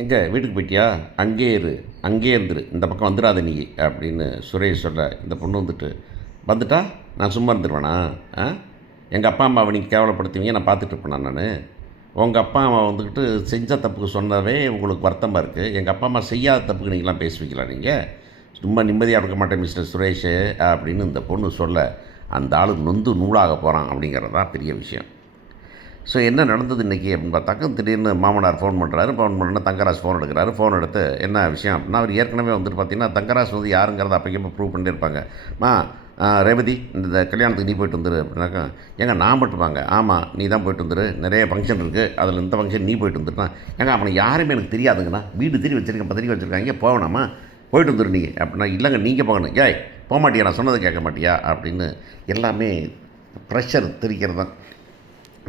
எங்கே வீட்டுக்கு போயிட்டியா? அங்கேயே இரு, அங்கேயே இருந்துரு, இந்த பக்கம் வந்துடாத நீ அப்படின்னு சுரேஷ் சொல்ல, இந்த பொண்ணு வந்துட்டா நான் சும்மா இருந்துருவேனா? ஆ எங்கள் அப்பா அம்மாவை நீங்கள் கேவலப்படுத்துவீங்க, நான் பார்த்துட்ருப்பேனா நான்? உங்கள் அப்பா அம்மா வந்துக்கிட்டு செஞ்ச தப்புக்கு சொன்னவே உங்களுக்கு வருத்தமாக இருக்குது. எங்கள் அப்பா அம்மா செய்யாத தப்புக்கு நீங்களாம் பேசுவீங்களா நீங்கள்? சும்மா நிம்மதியாக இருக்க மாட்டேன் மிஸ்டர் சுரேஷ் அப்படின்னு இந்த பொண்ணு சொல்ல, அந்த ஆள் நொந்து நூலாக போகிறான் அப்படிங்கிறது தான் பெரிய விஷயம். ஸோ என்ன நடந்தது இன்றைக்கி அப்படின்னு பார்த்தாக்கா, திடீர்னு மாமனார் ஃபோன் பண்ணுறாரு. ஃபோன் பண்ணால் தங்கராஜ் ஃபோன் எடுக்கிறாரு. ஃபோன் எடுத்து என்ன விஷயம் அப்படின்னா, அவர் ஏற்கனவே வந்துட்டு பார்த்தீங்கன்னா தங்கராஜ் வந்து யாருங்கிறத அப்போக்கப்போ ப்ரூவ் பண்ணிட்டே இருப்பாங்க. மா ரேவதி, இந்த கல்யாணத்துக்கு நீ போய்ட்டு வந்துரு அப்படின்னாக்கா, ஏங்க நான் மட்டும் வாங்க? ஆமாம், நீ தான் போய்ட்டு வந்துரு, நிறைய ஃபங்க்ஷன் இருக்குது, அதில் இந்த ஃபங்க்ஷன் நீ போய்ட்டு வந்துருனா. ஏங்க அவனை யாருமே எனக்கு தெரியாதுங்கண்ணா, வீடு திரி வச்சுருக்கேன், பத்திரிக்கை வச்சுருக்காங்க, போகணாமா, போய்ட்டு வந்துரு நீங்கள் அப்படின்னா. இல்லைங்க நீங்கள் போகணும். ஏய் போக மாட்டியா, நான் சொன்னதை கேட்க மாட்டியா அப்படின்னு எல்லாமே ப்ரெஷர் திரிக்கிறது தான்.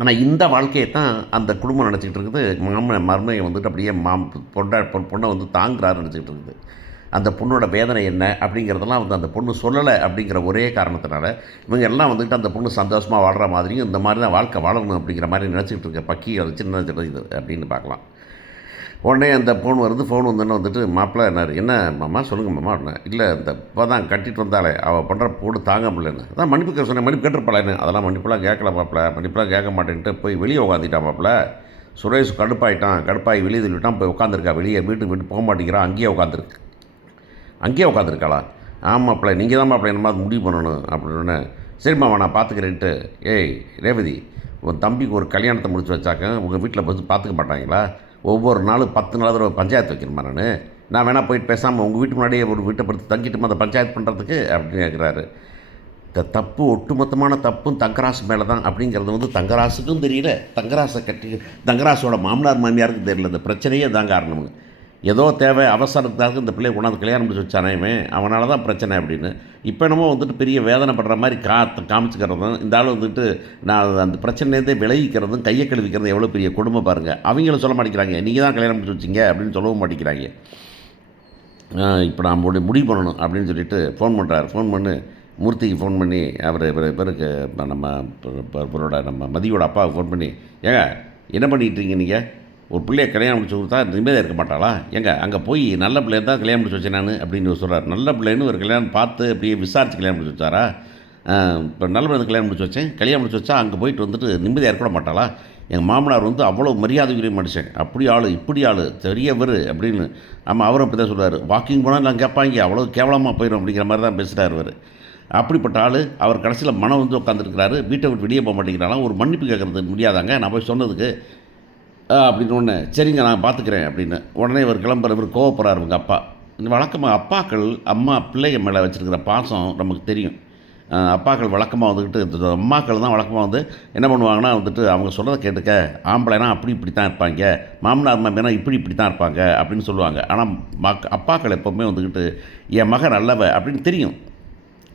ஆனால் இந்த வாழ்க்கையை தான் அந்த குடும்பம் நினச்சிக்கிட்டு இருக்குது. மருமையை வந்துட்டு அப்படியே பொண்ணை வந்து தாங்குறாரு நினச்சிக்கிட்டு இருக்குது. அந்த பொண்ணோட வேதனை என்ன அப்படிங்கிறதெல்லாம் வந்து அந்த பொண்ணு சொல்லலை அப்படிங்கிற ஒரே காரணத்தினால இவங்க எல்லாம் வந்துட்டு அந்த பொண்ணு சந்தோஷமாக வாழ்கிற மாதிரியும் இந்த மாதிரி தான் வாழ்க்கை வாழணும் அப்படிங்கிற மாதிரி நினச்சிக்கிட்டு இருக்க பக்கி அது சின்ன இது அப்படின்னு பார்க்கலாம். உடனே அந்த ஃபோன் வருது. ஃபோன் வந்துட்டு மாப்பிள்ளை என்ன மாமா சொல்லுங்கள் மாமா அப்படின்னா. இல்லை இந்த இப்போ தான் கட்டிட்டு வந்தாலே அவள் பண்ணுற போட்டு தாங்க முடியலன்னு அதான் மன்னிப்பு கேட்க சொன்னேன். மன்னிப்பு கேட்டுருப்பாளேன்னு. அதெல்லாம் மன்னிப்புலாம் கேட்கல மாப்பிள்ளை, மன்னிப்புலாம் கேட்க மாட்டேன்ட்டு போய் வெளியே உட்காந்துட்டான் மாப்பிள்ளை. சுரேஷ் கடுப்பாகி வெளியே தள்ளிவிட்டான். போய் உட்காந்துருக்கா வெளியே, வீட்டுக்கு விட்டு போக மாட்டேங்கிறான். அங்கேயே உட்காந்துருக்காளா? ஆமாப்பிள்ளை, நீங்கள் தான் மாப்பிள்ளை என்னமா முடிவு பண்ணணும் அப்படின்னு. சரிம்மாவா நான் பார்த்துக்கிறேன்ட்டு. ஏய் ரேவதி, உன் தம்பிக்கு ஒரு கல்யாணத்தை முடிச்சு வச்சாக்க உங்கள் வீட்டில் வந்து பார்த்துக்க மாட்டாங்களா? ஒவ்வொரு நாளும் 10 நாள் தடவை பஞ்சாயத்து வைக்கணுமா? நான் வேணால் போயிட்டு பேசாமல் உங்கள் வீட்டு முன்னாடியே ஒரு வீட்டை படுத்து தங்கிட்டுமா அந்த பஞ்சாயத்து பண்ணுறதுக்கு அப்படின்னு கேட்குறாரு. இந்த தப்பு ஒட்டுமொத்தமான தப்பும் தங்கராசு மேலே தான் அப்படிங்கிறது வந்து தங்கராசுக்கும் தெரியல, தங்கராசோட மாமனார் மாமியாருக்கும் தெரியல. இந்த பிரச்சனையே தான் காரணமுங்க. ஏதோ தேவை அவசரத்துக்காக இந்த பிள்ளையை கொண்டாந்து கல்யாணம் முடிச்சு வச்சானே இவன், அவனால தான் பிரச்சனை அப்படின்னு இப்போ என்னமோ வந்துட்டு பெரிய வேதனைப்படுற மாதிரி காமிச்சிக்கிறதும், இந்த ஆள் வந்துட்டு நான் அந்த பிரச்சனைலேருந்தே விலகிக்கிறதும் கையை கழுவிக்கிறதும் எவ்வளோ பெரிய கொடுமை பாருங்கள். அவங்களும் சொல்ல மாட்டேங்கிறாங்க, நீங்கள் தான் கல்யாணம் முடிச்சு வச்சிங்க அப்படின்னு சொல்லவும் மாட்டேங்கிறாங்க. இப்போ நான் முடிவு பண்ணணும் அப்படின்னு சொல்லிட்டு ஃபோன் பண்ணுறாரு. ஃபோன் பண்ணி மூர்த்திக்கு ஃபோன் பண்ணி பிறகு நம்ம மதியோட அப்பாவுக்கு ஃபோன் பண்ணி, ஏங்க என்ன பண்ணிகிட்ருங்க நீங்கள்? ஒரு பிள்ளையை கல்யாணம் முடிச்சு கொடுத்தா நிம்மதியாக இருக்க மாட்டாளா? எங்க அங்கே போய் நல்ல பிள்ளையை தான் கல்யாணம் முடிச்சு வச்சேன் நான் அப்படின்னு சொல்கிறார். நல்ல பிள்ளைன்னு ஒரு கல்யாணம் பார்த்து அப்படியே விசாரித்து கல்யாணம் முடிச்சு வச்சாரா? இப்போ நல்ல பிள்ளை கல்யாணம் முடிச்சு வச்சேன். கல்யாணம் முடிச்சு வச்சா அங்கே போயிட்டு வந்துட்டு நிம்மதியாக இருக்க மாட்டாளா? எங்கள் மாமனார் வந்து அவ்வளோ மரியாதைக்குரிய மனுஷன், அப்படி ஆள் இப்படி ஆள் தெரியவர் அப்படின்னு. ஆமாம், அவரும் அப்படி தான் சொல்லுவார். வாக்கிங் போனால் நான் கேட்பாங்க, அவ்வளோ கேவலமாக போயிடும் அப்படிங்கிற மாதிரி தான் பேசுகிறார் அவர். அப்படிப்பட்ட ஆள் அவர் கடைசியில் மனம் வந்து உட்காந்துருக்கிறாரு. வீட்டை விட்டு வெளியே போக மாட்டேங்கிறாலும் ஒரு மன்னிப்பு கேட்குறது முடியாதாங்க நான் போய் சொன்னதுக்கு அப்படின்னு. ஒன்று சரிங்க நான் பார்த்துக்கிறேன் அப்படின்னு. உடனே இவர் கோவப்படுறார் இவங்க அப்பா. இந்த வழக்கமாக அப்பாக்கள் அம்மா பிள்ளைகள் மேலே வச்சுருக்கிற பாசம் நமக்கு தெரியும். அப்பாக்கள் வழக்கமாக வந்துக்கிட்டு அம்மாக்கள் தான் வழக்கமாக வந்து என்ன பண்ணுவாங்கன்னா வந்துட்டு அவங்க சொல்கிறத கேட்டுக்க, ஆம்பளைனா இப்படி தான் இருப்பாங்க, மாமனார் மாமியானா இப்படி தான் இருப்பாங்க அப்படின்னு சொல்லுவாங்க. ஆனால் அப்பாக்கள் எப்போவுமே வந்துக்கிட்டு என் மகன் நல்லவ அப்படின்னு தெரியும்.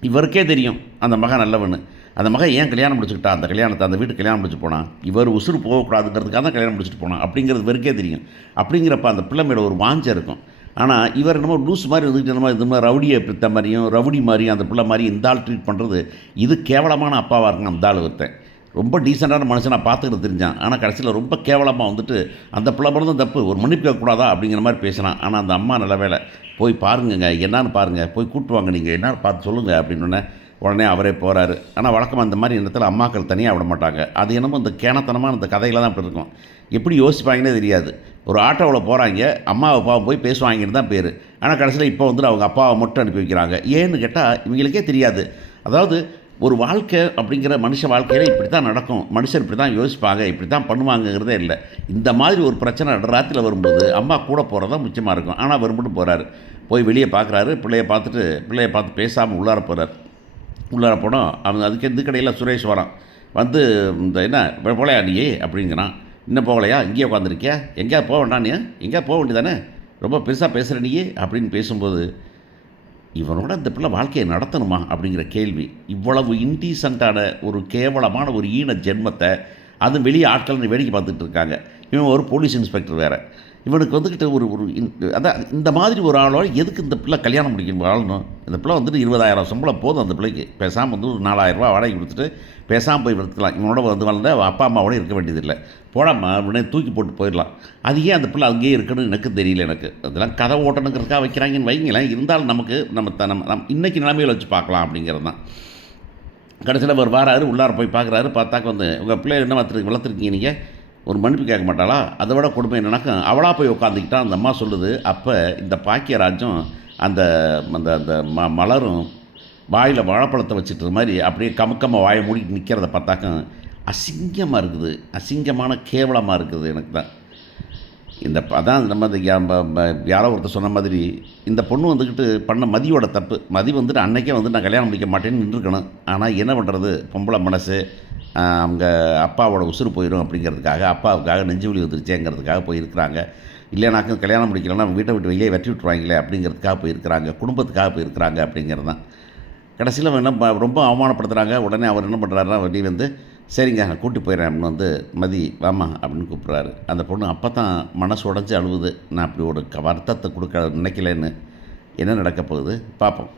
இவருக்கே தெரியும் அந்த மகன் நல்லவன்னு. அந்த மகன் ஏன் கல்யாணம் முடிச்சுக்கிட்டா, அந்த கல்யாணத்தை அந்த வீட்டுக்கு கல்யாணம் முடிச்சு போனான், இவர் உசுறு போகக்கூடாதுங்கிறதுக்காக தான் கல்யாணம் முடிச்சுட்டு போனான் அப்படிங்கிறது இவருக்கே தெரியும். அப்படிங்கிறப்ப அந்த பிள்ளை மேலே ஒரு வாஞ்சை இருக்கும். ஆனால் இவர் என்னமோ லூஸ் மாதிரி வந்துக்கிட்டு என்னமோ இது மாதிரி ரவுடியை பித்த மாதிரியும் ரவுடி மாதிரியும் அந்த பிள்ளை மாதிரி இந்த ஆள் ட்ரீட் பண்ணுறது, இது கேவலமான அப்பாவாக இருக்கும். அந்த ஆள் ஒருத்தன் ரொம்ப டீசெண்டான மனுஷன் நான் பார்த்துக்கிட்டு தெரிஞ்சான். ஆனால் கடைசியில் ரொம்ப கேவலமாக வந்துட்டு அந்த பிள்ளை தான் தப்பு, ஒரு மன்னிப்பு கேட்கக்கூடாதா அப்படிங்கிற மாதிரி பேசினான். ஆனால் அந்த அம்மா நல்ல வேலை, போய் பாருங்கங்க என்னான்னு பாருங்கள், போய் கூப்பிட்டு வாங்க, நீங்கள் என்னன்னு பார்த்து சொல்லுங்கள் அப்படின்னு உடனே அவரே போகிறாரு. ஆனால் வழக்கமாக அந்த மாதிரி இடத்துல அம்மாக்கள் தனியாக விட மாட்டாங்க. அது என்னமோ இந்த கேனத்தனமாக அந்த கதையில் தான் அப்படி இருக்கும். எப்படி யோசிப்பாங்கன்னே தெரியாது. ஒரு ஆட்டோவில் போகிறாங்க, அம்மாவை அப்பாவும் போய் பேசுவாங்கன்னு தான் பேர். ஆனால் கடைசியில் இப்போ வந்துட்டு அவங்க அப்பாவை மட்டும் அனுப்பி வைக்கிறாங்க. ஏன்னு கேட்டால் இவங்களுக்கே தெரியாது. அதாவது ஒரு வாழ்க்கை அப்படிங்கிற மனுஷ வாழ்க்கையில் இப்படி தான் நடக்கும், மனுஷர் இப்படி தான் யோசிப்பாங்க, இப்படி தான் பண்ணுவாங்கங்கிறதே இல்லை. இந்த மாதிரி ஒரு பிரச்சனை ராத்திரியில் வரும்போது அம்மா கூட போகிறது தான் முக்கியமாக இருக்கும். ஆனால் அவர் மட்டும் போகிறாரு, போய் வெளியே பார்க்குறாரு. பிள்ளையை பார்த்து பேசாமல் உள்ளார போகிறார். உள்ளார போனோம். அவங்க அதுக்கு இந்த கடையில் சுரேஷ் வரான். வந்து இந்த என்ன போகலையா நீ அப்படிங்கிறான். இன்னும் போகலையா, இங்கேயே உட்காந்துருக்கியா, எங்கேயாவது போக வேண்டாம், நீ எங்கேயாவது போக வேண்டியதானே, ரொம்ப பெருசாக பேசுகிற நீ அப்படின்னு பேசும்போது இவனோட இந்த பிள்ளை வாழ்க்கையை நடத்தணுமா அப்படிங்கிற கேள்வி. இவ்வளவு இன்டீசென்ட்டான ஒரு கேவலமான ஒரு ஈன ஜென்மத்தை அது வெளியே ஆட்கள் வேடிக்கை பார்த்துட்டு இருக்காங்க. இவன் ஒரு போலீஸ் இன்ஸ்பெக்டர் வேறு. இவனுக்கு வந்துக்கிட்டு ஒரு ஒரு அதான் இந்த மாதிரி ஒரு ஆளோட எதுக்கு இந்த பிள்ளை கல்யாணம் முடிக்கணும் வாழணும்? இந்த பிள்ளை வந்துட்டு 20,000 சம்பளம் போதும் அந்த பிள்ளைக்கு. பேசாமல் வந்து ஒரு 4,000 வாடகை கொடுத்துட்டு பேசாமல் போய் எடுத்துக்கலாம். இவனோட வந்து வளர்ந்த அப்பா அம்மாவோட இருக்க வேண்டியதில்லை. போடாமா உடனே தூக்கி போட்டு போயிடலாம். அது ஏன் அந்த பிள்ளை அங்கேயே இருக்கணும்னு எனக்கு தெரியல. எனக்கு அதெல்லாம் கதை ஓட்டணுங்கிறதுக்காக வைக்கிறாங்கன்னு வைங்களேன். இருந்தாலும் நமக்கு நம்ம இன்றைக்கி நிலைமையில் வச்சு பார்க்கலாம் அப்படிங்கிறது தான். கடைசியில் அவர் வாராரு, உள்ளார போய் பார்க்குறாரு. பார்த்தாக்க வந்து உங்கள் பிள்ளை என்ன வளர்த்துருக்கீங்க நீங்கள்? ஒரு மன்னிப்பு கேட்க மாட்டாளா? அதை விட கொடுமை என்னன்னாக்கா அவளாக போய் உட்காந்துக்கிட்டா அந்த அம்மா சொல்லுது. அப்போ இந்த பாக்கியராஜும் அந்த அந்த அந்த மலரும் வாயில் வாழைப்பழத்தை வச்சுட்டு மாதிரி அப்படியே கமுக்கமாக வாயை மூடிட்டு நிற்கிறத பார்த்தாக்க அசிங்கமாக இருக்குது. அசிங்கமான கேவலமாக இருக்குது எனக்கு தான். அதான் நம்ம இந்த யாரோ ஒருத்தர் சொன்ன மாதிரி இந்த பொண்ணு வந்துக்கிட்டு பண்ண மதியோட தப்பு. மதி வந்துட்டு அன்றைக்கே வந்து நான் கல்யாணம் முடிக்க மாட்டேன்னு நின்றுக்கணும். ஆனால் என்ன பண்ணுறது, பொம்பளை மனசு அவங்க அப்பாவோட உசுறு போயிடும் அப்படிங்கிறதுக்காக, அப்பாவுக்காக நெஞ்சு வலி வந்துருச்சேங்கிறதுக்காக போயிருக்கிறாங்க. இல்லைனாக்கும் கல்யாணம் முடிக்கலன்னா வீட்டை விட்டு வெளியே வெட்டி விட்டுருவாங்களே அப்படிங்கிறதுக்காக போயிருக்கிறாங்க. குடும்பத்துக்காக போயிருக்கிறாங்க அப்படிங்கிறது தான். கடைசியில் என்ன ரொம்ப அவமானப்படுத்துகிறாங்க. உடனே அவர் என்ன பண்ணுறாருன்னா வெளியே வந்து சரிங்க நான் கூட்டி போயிடுறேன் அப்படின்னு வந்து மதி வாமா அப்படின்னு கூப்பிட்றாரு. அந்த பொண்ணு அப்போ தான் மனசு உடஞ்சி அழுவுது. நான் அப்படி ஒரு வருத்தத்தை கொடுக்க நினைக்கலன்னு. என்ன நடக்க போகுது பார்ப்போம்.